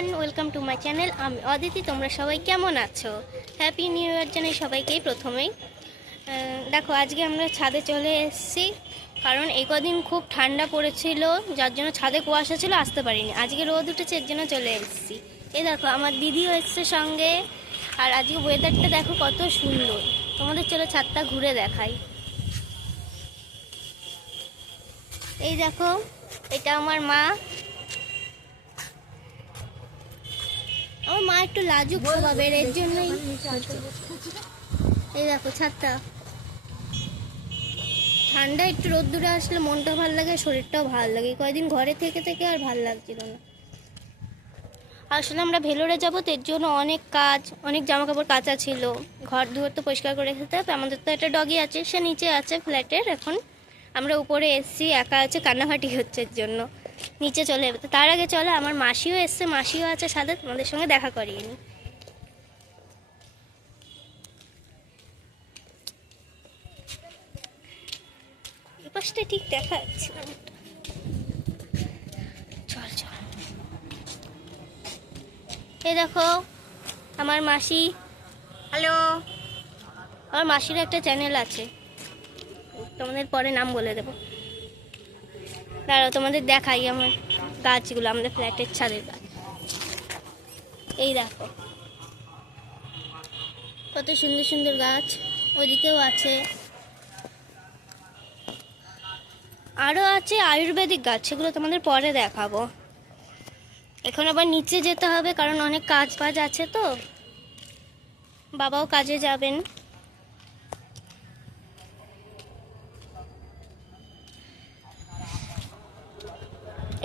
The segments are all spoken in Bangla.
Everyone, welcome to my channel. আমি অদিতি। তোমরা সবাই কেমন আছো? হ্যাপি নিউ ইয়ার জানাই সবাইকেই। প্রথমেই দেখো, আজকে আমরা ছাদে চলে এসেছি, কারণ এই কদিন খুব ঠান্ডা পড়েছিল, যার জন্য ছাদে কুয়াশা ছিল, আসতে পারিনি। আজকে রোদ উঠেছে, এর জন্য চলে এসেছি। এই দেখো, আমার দিদিও এসছে সঙ্গে। আর আজকে ওয়েদারটা দেখো কত সুন্দর। তোমাদের চলো ছাদটা ঘুরে দেখাই। এই দেখো, এটা আমার মা। আমার মা একটু লাজুক স্বভাবের, এর জন্যই। এই দেখো ছাদটা, ঠান্ডা একটু রোদ্দুরে আসলে মনটা ভালো লাগে, শরীরটাও ভালো লাগে। কয়েকদিন ঘরে থেকে থেকে আর ভালো লাগছিল না। আসলে আমরা ভেলোরে যাবো, তো এর জন্য অনেক কাজ, অনেক জামা কাপড় কাচা ছিল। ঘর দুয়ার তো পরিষ্কার করে রেখে হবে। আমাদের তো একটা ডগি আছে, সে নিচে আছে ফ্ল্যাটের। এখন আমরা উপরে এসছি, একা আছে, কান্নাকাটি হচ্ছে, এর জন্য নিচে চলে যাবে। তো তার আগে চলো, আমার মাসিও এসছে, মাসিও আছে সাথে, তোমাদের সঙ্গে দেখা করিয়ে নিই। পাশটা ঠিক দেখা যাচ্ছে না। চল চল। এই দেখো আমার মাসি। হ্যালো। আমার মাসির একটা চ্যানেল আছে, তোমাদের পরে নাম বলে দেবো। দাঁড়াও, তোমাদের দেখাই আমার গাছগুলো, আমাদের ফ্ল্যাটের ছাদের গাছ। এই দেখো কত সুন্দর সুন্দর গাছ, ওদিকেও আছে, আরও আছে আয়ুর্বেদিক গাছ, সেগুলো তোমাদের পরে দেখাবো। এখন আবার নিচে যেতে হবে, কারণ অনেক কাজ বাজ আছে, তো বাবাও কাজে যাবেন।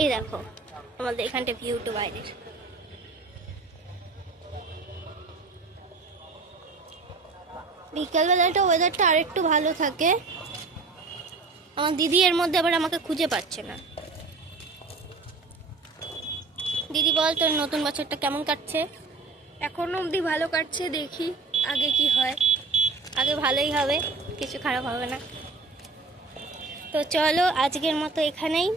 এই দেখো আমাদের এখানটা ভিউটা বাইরের। বিকালবেলাটা ওয়েদারটা আরেকটু ভালো থাকে। আমার দিদি এর মধ্যে আবার আমাকে খুঁজে পাচ্ছে না। দিদি বল, তোর নতুন বছরটা কেমন কাটছে? এখনো অবধি ভালো কাটছে, দেখি আগে কি হয়। আগে ভালোই হবে, কিছু খারাপ হবে না। তো চলো, আজকের মতো এখানেই,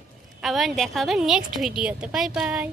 আবার দেখা হবে নেক্সট ভিডিওতে। Bye bye.